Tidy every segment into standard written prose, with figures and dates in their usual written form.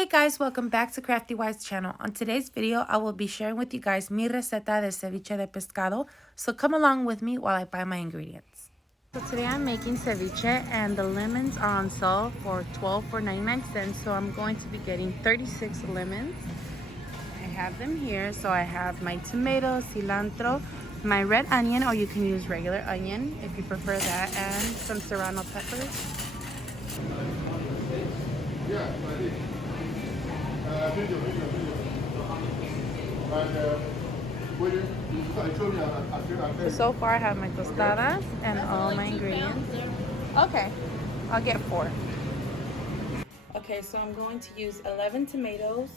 Hey guys, welcome back to Crafty Wise channel. On today's video, I will be sharing with you guys mi receta de ceviche de pescado. So come along with me while I buy my ingredients. So today I'm making ceviche and the lemons are on sale for $12.99. So I'm going to be getting 36 lemons. I have them here. So I have my tomato, cilantro, my red onion, or you can use regular onion if you prefer that, and some serrano peppers. So far I have my tostadas and all my ingredients. Okay, I'll get 4. Okay, so I'm going to use 11 tomatoes,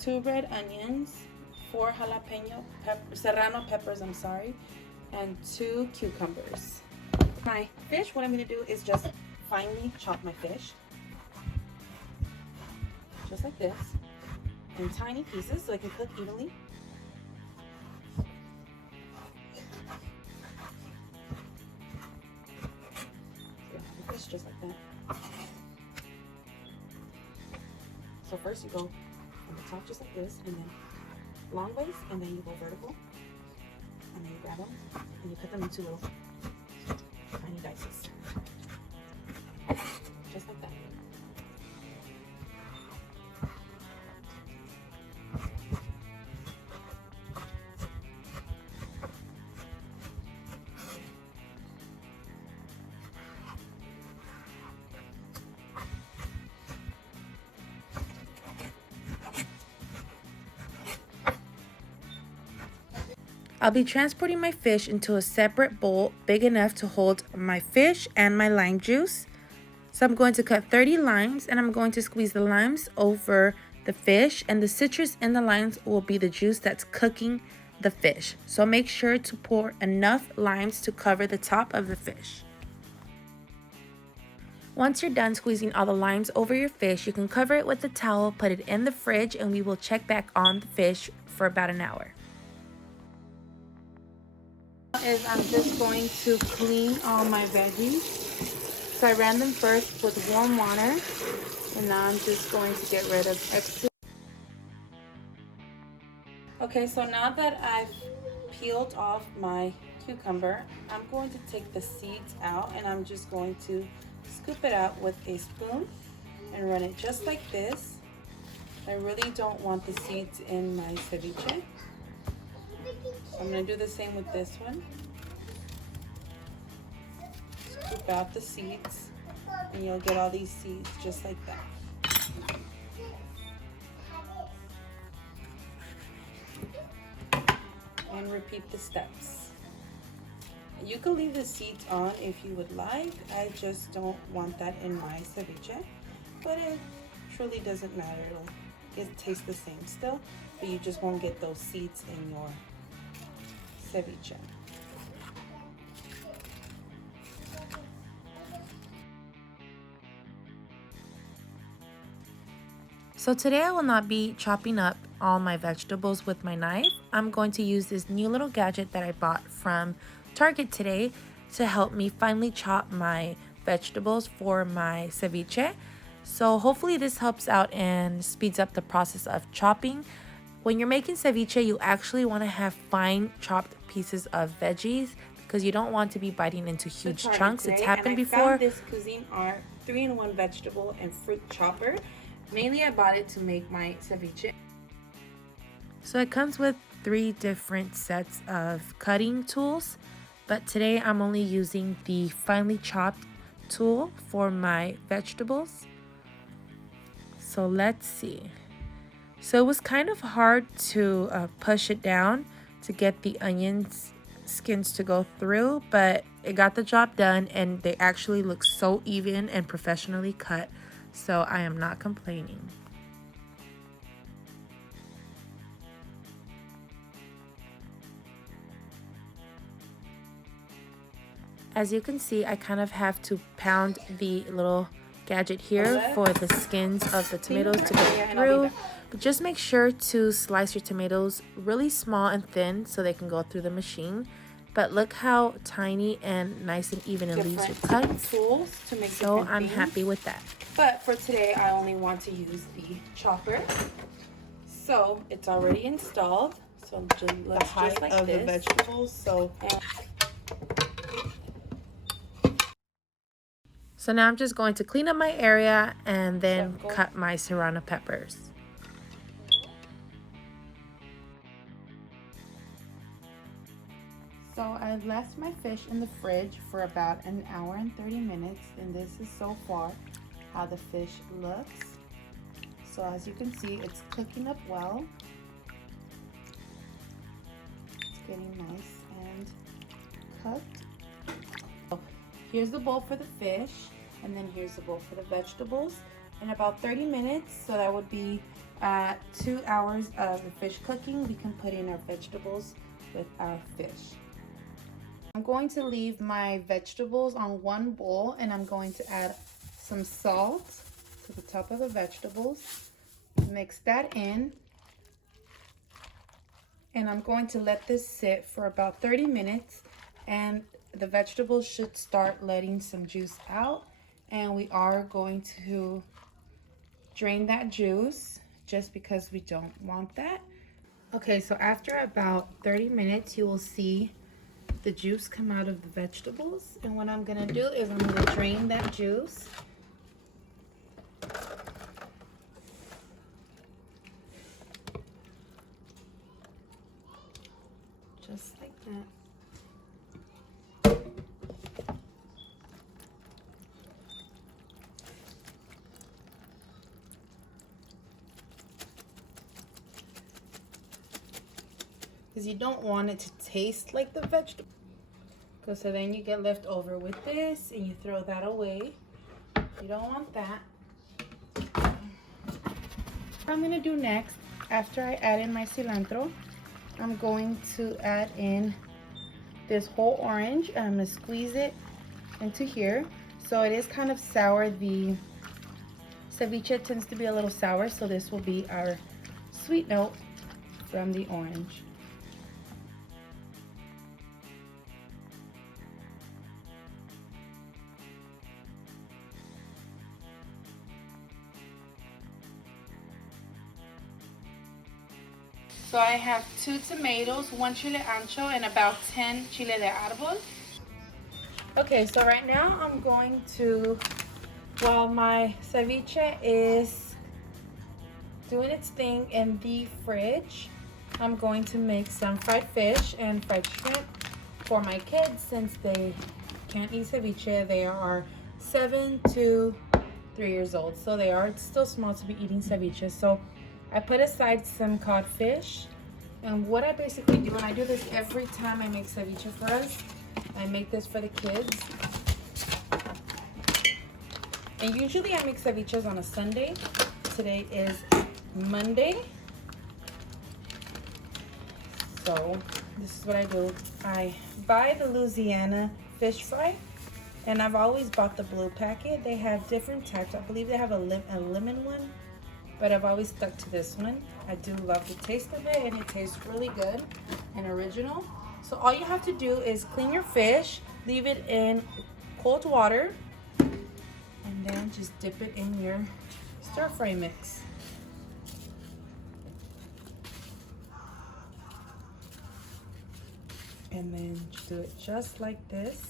2 red onions, 4 serrano peppers, and 2 cucumbers. My fish, what I'm going to do is just finely chop my fish. Just like this, in tiny pieces so it can cook evenly. The fish just like that. So first you go from the top just like this, and then long ways, and then you go vertical, and then you grab them and you cut them into little tiny dices, just like that. I'll be transporting my fish into a separate bowl big enough to hold my fish and my lime juice. So I'm going to cut 30 limes and I'm going to squeeze the limes over the fish, and the citrus in the limes will be the juice that's cooking the fish. So make sure to pour enough limes to cover the top of the fish. Once you're done squeezing all the limes over your fish, you can cover it with a towel, put it in the fridge, and we will check back on the fish for about an hour. I'm just going to clean all my veggies. So I ran them first with warm water, and now I'm just going to get rid of excess. Okay, so now that I've peeled off my cucumber, I'm going to take the seeds out, and I'm just going to scoop it out with a spoon and run it just like this. I really don't want the seeds in my ceviche. So I'm going to do the same with this one. Scoop out the seeds, and you'll get all these seeds just like that. And repeat the steps. You can leave the seeds on if you would like. I just don't want that in my ceviche, but it truly doesn't matter. It tastes the same still, but you just won't get those seeds in your ceviche. So today I will not be chopping up all my vegetables with my knife. I'm going to use this new little gadget that I bought from Target today to help me finely chop my vegetables for my ceviche. So hopefully this helps out and speeds up the process of chopping. When you're making ceviche, you actually want to have fine chopped pieces of veggies because you don't want to be biting into huge chunks. It's happened before. I found this Cuisine Art 3-in-1 vegetable and fruit chopper. Mainly I bought it to make my ceviche. So it comes with 3 different sets of cutting tools, but today I'm only using the finely chopped tool for my vegetables. So let's see. So it was kind of hard to push it down to get the onions skins to go through, but it got the job done, and they actually look so even and professionally cut. So I am not complaining. As you can see, I kind of have to pound the little gadget here for the skins of the tomatoes to go through. But just make sure to slice your tomatoes really small and thin so they can go through the machine. But look how tiny and nice and even it leaves your cuts. Tools to make so I'm happy with that. But for today, I only want to use the chopper. So it's already installed. So let's just like the vegetables. So now I'm just going to clean up my area and then cut my serrano peppers. So I've left my fish in the fridge for about an hour and 30 minutes, and this is so far how the fish looks. So as you can see, it's cooking up well. It's getting nice and cooked. So here's the bowl for the fish, and then here's the bowl for the vegetables. In about 30 minutes, so that would be 2 hours of the fish cooking, we can put in our vegetables with our fish. I'm going to leave my vegetables on one bowl, and I'm going to add some salt to the top of the vegetables. Mix that in, and I'm going to let this sit for about 30 minutes, and the vegetables should start letting some juice out, and we are going to drain that juice just because we don't want that. Okay, so after about 30 minutes, you will see the juice come out of the vegetables, and what I'm gonna do is I'm gonna drain that juice. Just like that. Because you don't want it to taste like the vegetable. So then you get left over with this and you throw that away. You don't want that. What I'm gonna do next, after I add in my cilantro, I'm going to add in this whole orange, and I'm gonna squeeze it into here. So it is kind of sour. The ceviche tends to be a little sour, so this will be our sweet note from the orange. So I have 2 tomatoes, 1 chile ancho, and about 10 chile de árbol. Okay, so right now I'm going to, while my ceviche is doing its thing in the fridge, I'm going to make some fried fish and fried shrimp for my kids since they can't eat ceviche. They are 7 to 3 years old, so they are still small to be eating ceviche. So I put aside some codfish, and what I basically do, and I do this every time I make ceviche for us, I make this for the kids. And usually I make ceviches on a Sunday. Today is Monday. So this is what I do. I buy the Louisiana fish fry, and I've always bought the blue packet. They have different types. I believe they have a lemon one, but I've always stuck to this one. I do love the taste of it, and it tastes really good and original. So all you have to do is clean your fish, leave it in cold water, and then just dip it in your stir fry mix. And then do it just like this.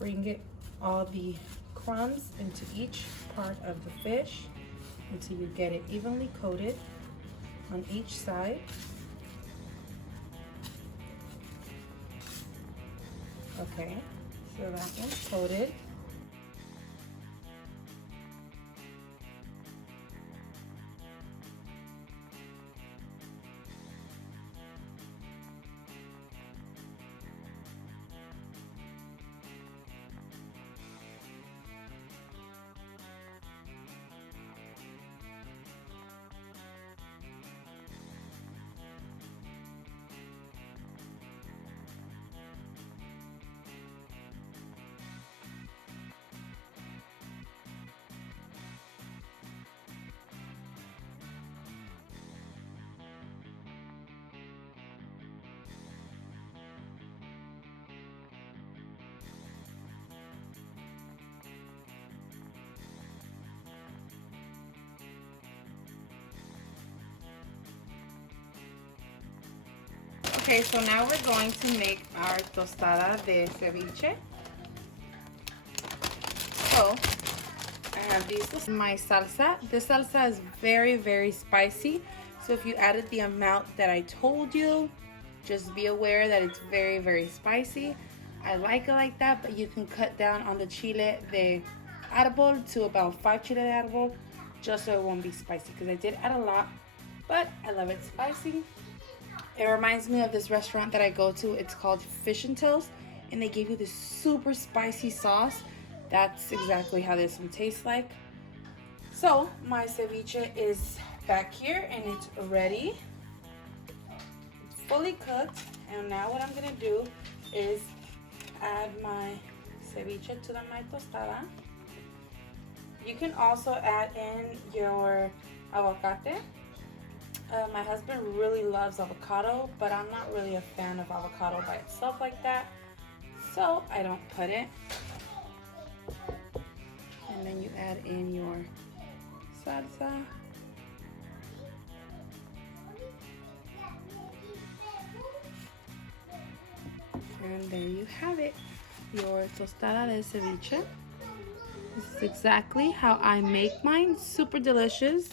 Bring it all the crumbs into each part of the fish until you get it evenly coated on each side. Okay, so that one's coated. Okay, so now we're going to make our tostada de ceviche. So I have these. My salsa. This salsa is very, very spicy. So if you added the amount that I told you, just be aware that it's very, very spicy. I like it like that, but you can cut down on the chile de árbol to about 5 chile de árbol, just so it won't be spicy, because I did add a lot, but I love it spicy. It reminds me of this restaurant that I go to. It's called Fish and Toast, and they give you this super spicy sauce. That's exactly how this one tastes like. So my ceviche is back here and it's ready. It's fully cooked, and now what I'm gonna do is add my ceviche to my tostada. You can also add in your aguacate. My husband really loves avocado, but I'm not really a fan of avocado by itself like that, so I don't put it. And then you add in your salsa. And there you have it, your tostada de ceviche. This is exactly how I make mine. Super delicious.